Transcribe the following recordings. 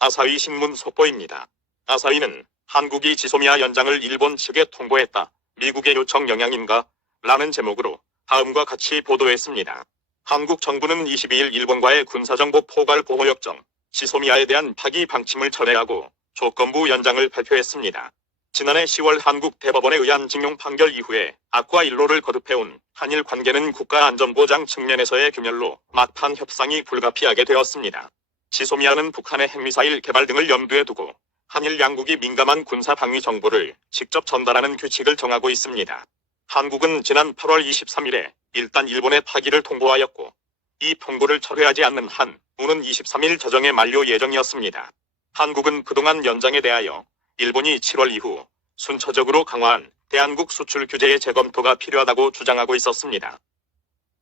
아사히 신문 속보입니다. 아사히는 한국이 지소미아 연장을 일본 측에 통보했다. 미국의 요청 영향인가? 라는 제목으로 다음과 같이 보도했습니다. 한국 정부는 22일 일본과의 군사정보 포괄 보호협정 지소미아에 대한 파기 방침을 철회하고 조건부 연장을 발표했습니다. 지난해 10월 한국 대법원에 의한 징용 판결 이후에 악과 일로를 거듭해온 한일 관계는 국가안전보장 측면에서의 규멸로 막판 협상이 불가피하게 되었습니다. 지소미아는 북한의 핵미사일 개발 등을 염두에 두고 한일 양국이 민감한 군사 방위 정보를 직접 전달하는 규칙을 정하고 있습니다. 한국은 지난 8월 23일에 일단 일본의 파기를 통보하였고 이 통보를 철회하지 않는 한 오는 23일 저정에 만료 예정이었습니다. 한국은 그동안 연장에 대하여 일본이 7월 이후 순차적으로 강화한 대한국 수출 규제의 재검토가 필요하다고 주장하고 있었습니다.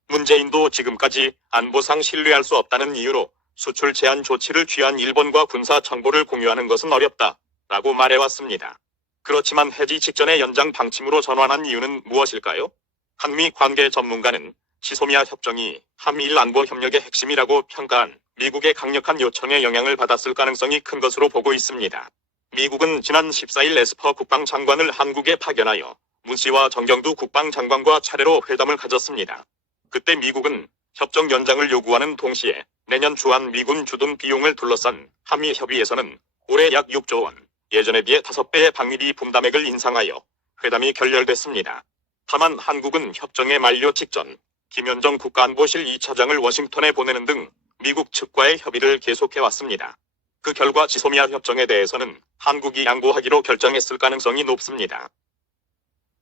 문재인도 지금까지 안보상 신뢰할 수 없다는 이유로 수출 제한 조치를 취한 일본과 군사 정보를 공유하는 것은 어렵다라고 말해왔습니다. 그렇지만 해지 직전의 연장 방침으로 전환한 이유는 무엇일까요? 한미 관계 전문가는 지소미아 협정이 한미일 안보 협력의 핵심이라고 평가한 미국의 강력한 요청에 영향을 받았을 가능성이 큰 것으로 보고 있습니다. 미국은 지난 14일 에스퍼 국방장관을 한국에 파견하여 문 씨와 정경두 국방장관과 차례로 회담을 가졌습니다. 그때 미국은 협정 연장을 요구하는 동시에 내년 주한 미군 주둔 비용을 둘러싼 한미 협의에서는 올해 약 6조 원, 예전에 비해 5배의 방위비 분담액을 인상하여 회담이 결렬됐습니다. 다만 한국은 협정의 만료 직전 김현정 국가안보실 2차장을 워싱턴에 보내는 등 미국 측과의 협의를 계속해왔습니다. 그 결과 지소미아 협정에 대해서는 한국이 양보하기로 결정했을 가능성이 높습니다.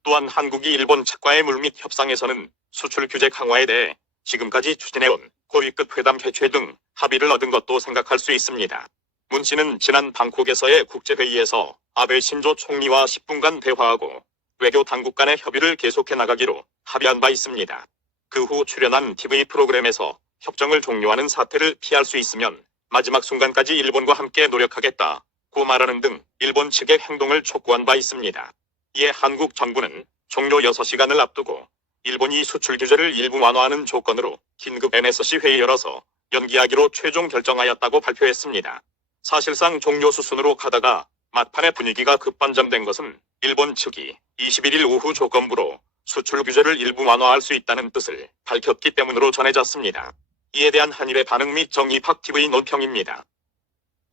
또한 한국이 일본 측과의 물밑 협상에서는 수출 규제 강화에 대해 지금까지 추진해온 고위급 회담 개최 등 합의를 얻은 것도 생각할 수 있습니다. 문 씨는 지난 방콕에서의 국제회의에서 아베 신조 총리와 10분간 대화하고 외교 당국 간의 협의를 계속해 나가기로 합의한 바 있습니다. 그 후 출연한 TV 프로그램에서 협정을 종료하는 사태를 피할 수 있으면 마지막 순간까지 일본과 함께 노력하겠다고 말하는 등 일본 측의 행동을 촉구한 바 있습니다. 이에 한국 정부는 종료 6시간을 앞두고 일본이 수출 규제를 일부 완화하는 조건으로 긴급 NSC 회의 열어서 연기하기로 최종 결정하였다고 발표했습니다. 사실상 종료 수순으로 가다가 막판에 분위기가 급반전된 것은 일본 측이 21일 오후 조건부로 수출 규제를 일부 완화할 수 있다는 뜻을 밝혔기 때문으로 전해졌습니다. 이에 대한 한일의 반응 및 정의팍 TV 논평입니다.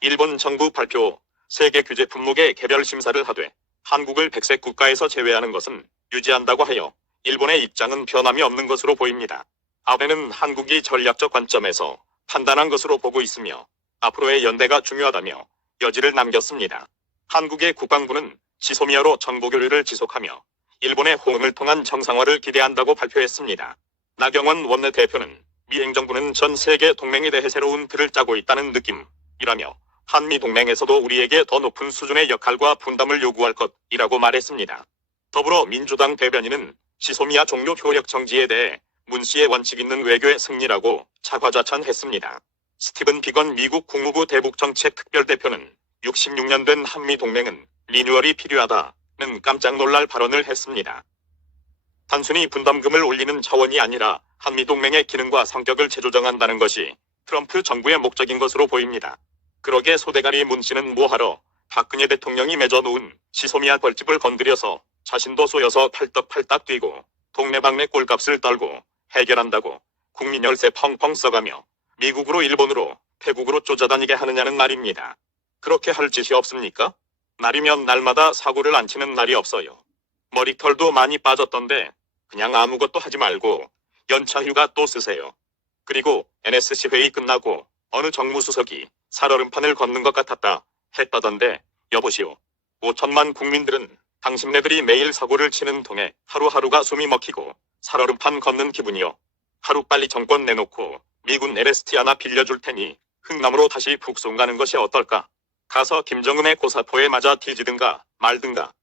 일본 정부 발표, 세계 규제 품목의 개별 심사를 하되 한국을 백색 국가에서 제외하는 것은 유지한다고 하여 일본의 입장은 변함이 없는 것으로 보입니다. 아베는 한국이 전략적 관점에서 판단한 것으로 보고 있으며 앞으로의 연대가 중요하다며 여지를 남겼습니다. 한국의 국방부는 지소미아로 정보교류를 지속하며 일본의 호응을 통한 정상화를 기대한다고 발표했습니다. 나경원 원내대표는 미 행정부는 전 세계 동맹에 대해 새로운 틀을 짜고 있다는 느낌이라며 한미동맹에서도 우리에게 더 높은 수준의 역할과 분담을 요구할 것이라고 말했습니다. 더불어민주당 대변인은 지소미아 종료 효력 정지에 대해 문 씨의 원칙 있는 외교의 승리라고 자화자찬했습니다. 스티븐 비건 미국 국무부 대북정책특별대표는 66년 된 한미동맹은 리뉴얼이 필요하다는 깜짝 놀랄 발언을 했습니다. 단순히 분담금을 올리는 차원이 아니라 한미동맹의 기능과 성격을 재조정한다는 것이 트럼프 정부의 목적인 것으로 보입니다. 그러게 소대가리 문 씨는 뭐하러 박근혜 대통령이 맺어놓은 지소미아 벌집을 건드려서 자신도 쏘여서 팔떡팔떡 뛰고 동네방네 꼴값을 떨고 해결한다고 국민 열세 펑펑 써가며 미국으로 일본으로 태국으로 쫓아다니게 하느냐는 말입니다. 그렇게 할 짓이 없습니까? 날이면 날마다 사고를 안 치는 날이 없어요. 머리털도 많이 빠졌던데 그냥 아무것도 하지 말고 연차휴가 또 쓰세요. 그리고 NSC 회의 끝나고 어느 정무수석이 살얼음판을 걷는 것 같았다 했다던데 여보시오. 5천만 국민들은 당신네들이 매일 사고를 치는 통에 하루하루가 숨이 먹히고 살얼음판 걷는 기분이요. 하루빨리 정권 내놓고 미군 LST 하나 빌려줄 테니 흥남으로 다시 북송 가는 것이 어떨까? 가서 김정은의 고사포에 맞아 뒤지든가 말든가.